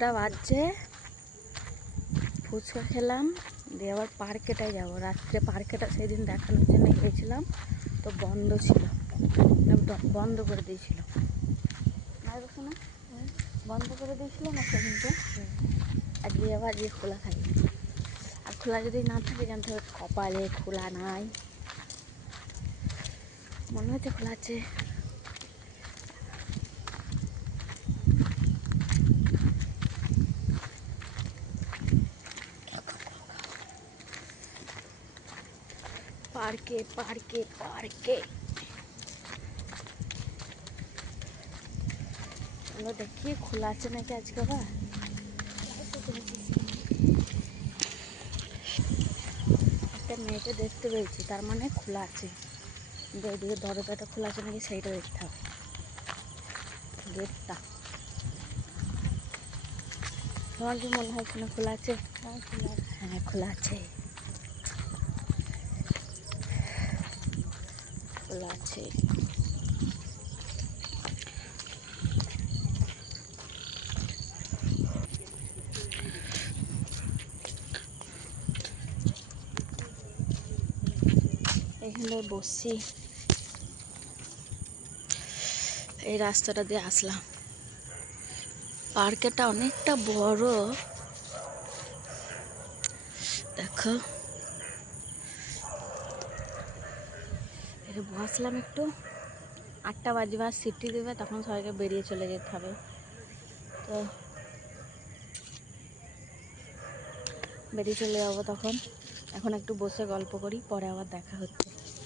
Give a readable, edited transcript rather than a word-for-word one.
8টা বাজছে, ফুচকা খেলাম, দিয়ে আবার পার্কেটায় যাবো। রাত্রে পার্কেটা সেই দিন দেখানোর জন্য গিয়েছিলাম, তো বন্ধ ছিল, বন্ধ করে দিয়েছিল না, বন্ধ করে দিয়েছিল না সেদিনকে। আজকে আবার আজকে খোলা থাকবে, আর খোলা যদি না থাকে জানতে হবে কপালে খোলা নাই, মনে হচ্ছে খোলা আছে। পার্কে পার্কে পার্কে চলো দেখি খোলা আছে নাকি আজকে। আবার একটা মেয়েকে দেখতে পেয়েছি, তার মানে খোলা আছে, কিন্তু ওইদিকে দরজাটা খোলা আছে নাকি সেইটা দেখতে হবে, গেটটা। তোমার কি মনে হয় না খোলা আছে? হ্যাঁ খোলা আছে, খোলা আছে। এখানে বসছি, এই রাস্তাটা দিয়ে আসলাম। পার্কটা অনেকটা বড়, দেখো। এটা বসলাম একটু, 8টা বাজবে, সিটি দেবে, তখন সবাইকে বেরিয়ে চলে যেতে হবে। তো বেরিয়ে চলে যাবো তখন। এখন একটু বসে গল্প করি, পরে আবার দেখা হচ্ছে।